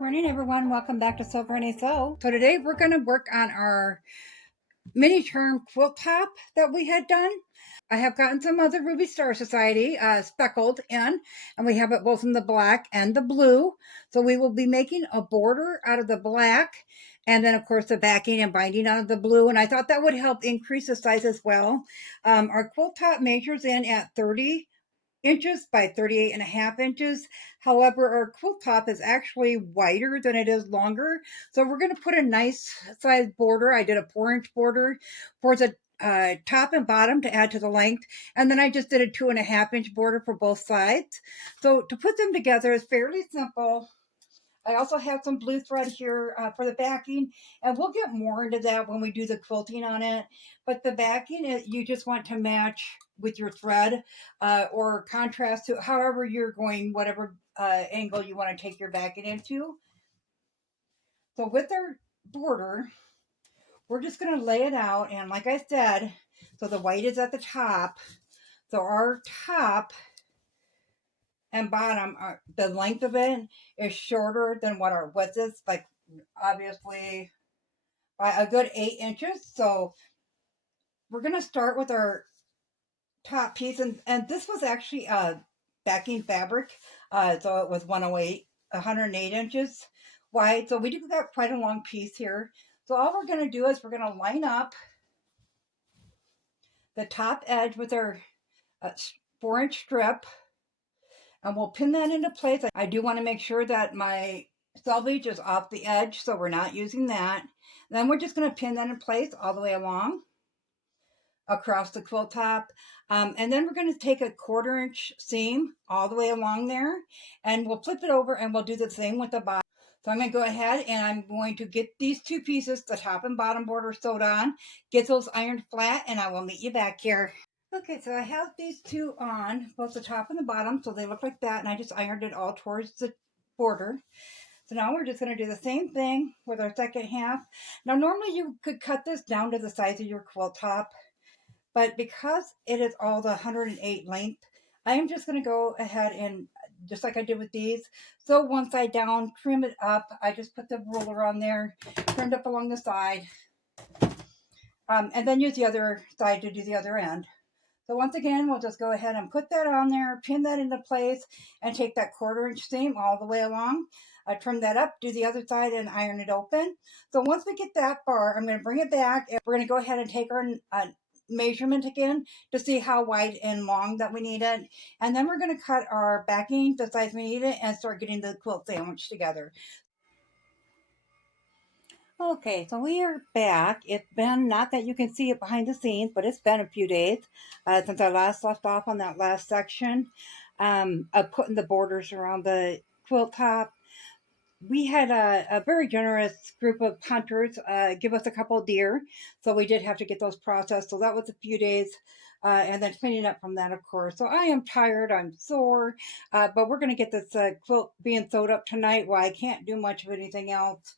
Morning, everyone. Welcome back to Sew Granny Sew. So today we're going to work on our mini term quilt top that we had done. I have gotten some of the Ruby Star Society speckled in, and we have it both in the black and the blue. So we will be making a border out of the black, and then of course the backing and binding out of the blue. And I thought that would help increase the size as well. Our quilt top measures in at 30 inches by 38.5 inches. However, our quilt top is actually wider than it is longer. So we're going to put a nice size border. I did a 4-inch border for the top and bottom to add to the length. And then I just did a 2.5-inch border for both sides. So to put them together is fairly simple. I also have some blue thread here for the backing, and we'll get more into that when we do the quilting on it. But the backing, you just want to match with your thread or contrast to however you're going, whatever angle you want to take your backing into. So with our border, we're just going to lay it out. And like I said, so the white is at the top. So our top and bottom, the length of it is shorter than what our width is, like obviously by a good 8 inches. So we're going to start with our top piece. And this was actually backing fabric. So it was 108 inches wide. So we do got quite a long piece here. So all we're going to do is we're going to line up the top edge with our 4-inch strip, and we'll pin that into place. I do want to make sure that my selvage is off the edge, so we're not using that. Then we're just going to pin that in place all the way along across the quilt top. And then we're going to take a 1/4-inch seam all the way along there, and we'll flip it over and we'll do the same with the bottom. So I'm going to go ahead and I'm going to get these two pieces, the top and bottom border sewed on, get those ironed flat, and I will meet you back here. Okay, so I have these two on, both the top and the bottom, so they look like that, and I just ironed it all towards the border. So now we're just going to do the same thing with our second half. Now normally you could cut this down to the size of your quilt top, but because it is all the 108 length, I am just going to go ahead and, just like I did with these, sew one side down, trim it up. I just put the ruler on there, trimmed up along the side, and then use the other side to do the other end. So once again, we'll just go ahead and put that on there, pin that into place, and take that 1/4-inch seam all the way along. Trim that up, do the other side, and iron it open. So once we get that far, I'm going to bring it back, and we're going to go ahead and take our measurement again to see how wide and long that we need it. And then we're going to cut our backing the size we need it and start getting the quilt sandwich together. Okay, so we are back. It's been, not that you can see it behind the scenes, but it's been a few days since I last left off on that last section of putting the borders around the quilt top. We had a very generous group of hunters give us a couple of deer, so we did have to get those processed. So that was a few days. And then cleaning up from that, of course. So I am tired, I'm sore, but we're going to get this quilt being sewed up tonight while I can't do much of anything else.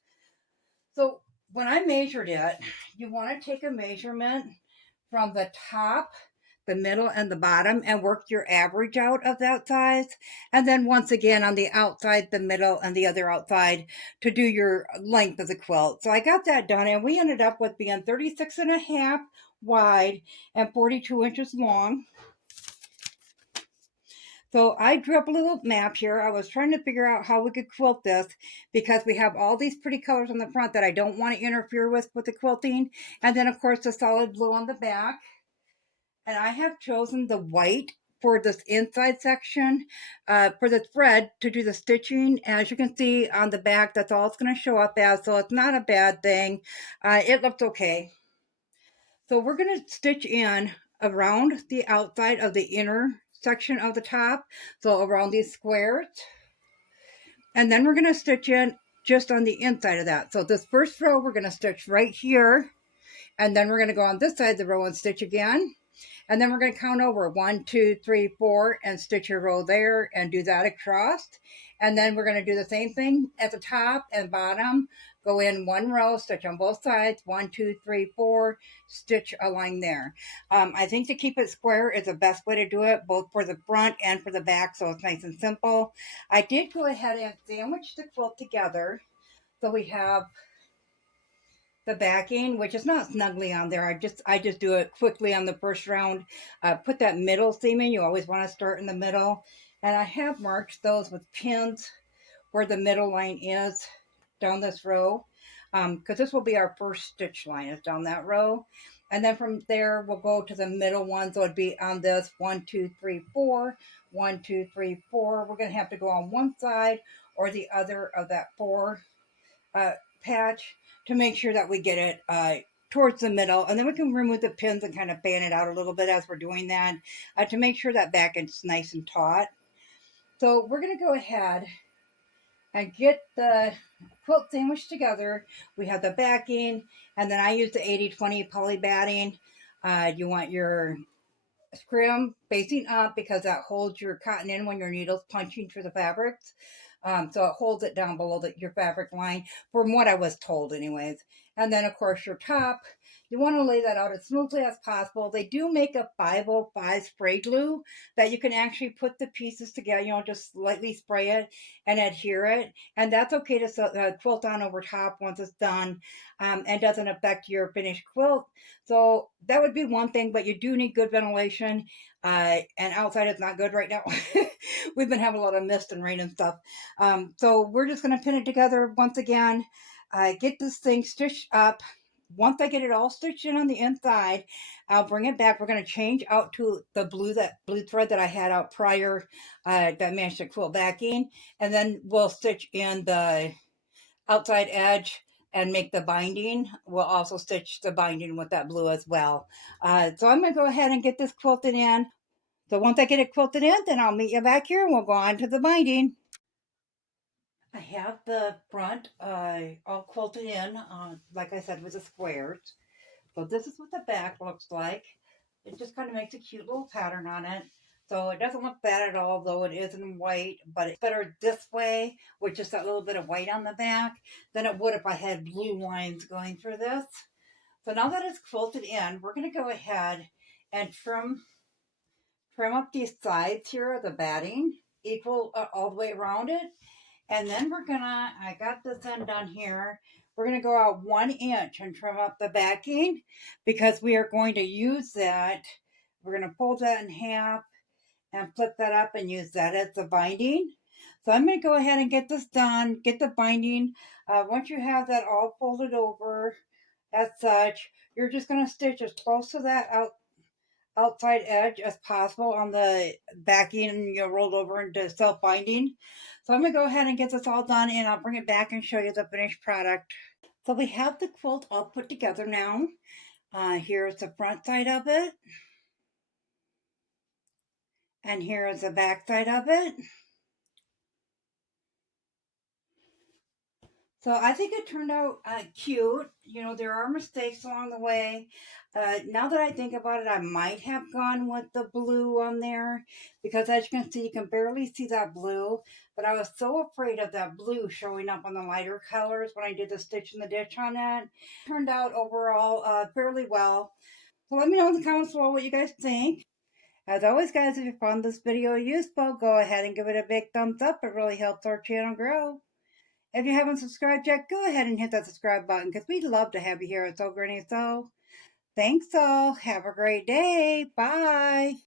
So when I measured it, you want to take a measurement from the top, the middle, and the bottom and work your average out of that size. And then once again on the outside, the middle, and the other outside to do your length of the quilt. So I got that done, and we ended up with being 36.5 wide and 42 inches long. So I drew up a little map here. I was trying to figure out how we could quilt this because we have all these pretty colors on the front that I don't want to interfere with the quilting. And then, of course, the solid blue on the back. And I have chosen the white for this inside section for the thread to do the stitching. As you can see on the back, that's all it's going to show up as. So it's not a bad thing. It looked okay. So we're going to stitch in around the outside of the inner section of the top, so around these squares, and then we're going to stitch in just on the inside of that. So this first row we're going to stitch right here, and then we're going to go on this side of the row and stitch again, and then we're going to count over 1, 2, 3, 4 and stitch a row there and do that across. And then we're going to do the same thing at the top and bottom Go in one row, stitch on both sides, 1, 2, 3, 4, stitch a line there. I think to keep it square is the best way to do it, both for the front and for the back, so it's nice and simple. I did go ahead and sandwich the quilt together. So we have the backing, which is not snugly on there. I just do it quickly on the first round. Put that middle seam in. You always want to start in the middle. And I have marked those with pins where the middle line is down this row, because this will be our first stitch line is down that row. And then from there, we'll go to the middle one. So it'd be on this 1, 2, 3, 4, 1, 2, 3, 4. We're going to have to go on one side or the other of that 4 patch to make sure that we get it towards the middle, and then we can remove the pins and kind of fan it out a little bit as we're doing that to make sure that back is nice and taut. So we're going to go ahead and get the quilt sandwich together. We have the backing, and then I use the 80/20 poly batting. You want your scrim facing up because that holds your cotton in when your needle's punching through the fabrics. So it holds it down below your fabric line, from what I was told anyways. And then of course your top, you want to lay that out as smoothly as possible. They do make a 505 spray glue that you can actually put the pieces together, just lightly spray it and adhere it. And that's okay to quilt on over top once it's done, and doesn't affect your finished quilt. So that would be one thing, but you do need good ventilation. And outside is not good right now. We've been having a lot of mist and rain and stuff. So we're just going to pin it together once again. Get this thing stitched up. Once I get it all stitched in on the inside, I'll bring it back. We're going to change out to the blue thread that I had out prior, that matched the quilt backing, and then we'll stitch in the outside edge and make the binding. We'll also stitch the binding with that blue as well. So I'm going to go ahead and get this quilted in. So once I get it quilted in, then I'll meet you back here and we'll go on to the binding. I have the front all quilted in, like I said, with the squares. So this is what the back looks like. It just kind of makes a cute little pattern on it. So it doesn't look bad at all, though it is in white, but it's better this way with just that little bit of white on the back than it would if I had blue lines going through this. So now that it's quilted in, we're going to go ahead and trim up these sides here of the batting equal all the way around it. And then I got this end on here. We're gonna go out 1 inch and trim up the backing because we are going to use that. We're gonna fold that in half and flip that up and use that as the binding. So I'm gonna go ahead and get this done, get the binding. Once you have that all folded over as such, you're just gonna stitch as close to that outside edge as possible on the backing, and you'll roll over into self-binding. So I'm going to go ahead and get this all done, and I'll bring it back and show you the finished product. So we have the quilt all put together now. Here's the front side of it, and here is the back side of it. So I think it turned out cute. There are mistakes along the way. Now that I think about it, I might have gone with the blue on there because, as you can see, you can barely see that blue. But I was so afraid of that blue showing up on the lighter colors when I did the stitch in the ditch on it. Turned out overall fairly well. So let me know in the comments below what you guys think. As always, guys, if you found this video useful, go ahead and give it a big thumbs up. It really helps our channel grow. If you haven't subscribed yet, go ahead and hit that subscribe button because we'd love to have you here at Sew Granny Sew. Thanks all. Have a great day. Bye.